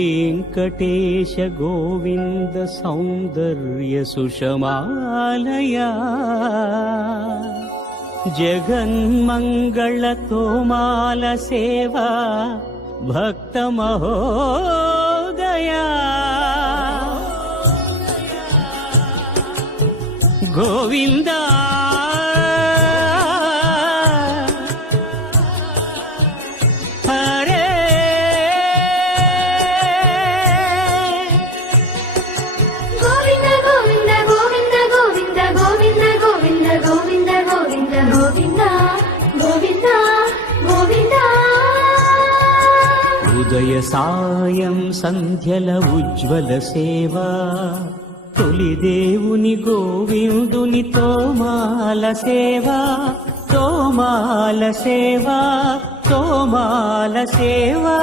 वेङ्कटेश गोविन्द सौन्दर्य सुषमालया जगन्मङ्गल तोमाल सेवा भक्त महोदया गोविन्दा ఉదయ సాయం సంధ్యల ఉజ్వల సేవా తొలి దేవుని గోవిందుని తోమాల సేవా తోమాల సేవా తోమాల సేవా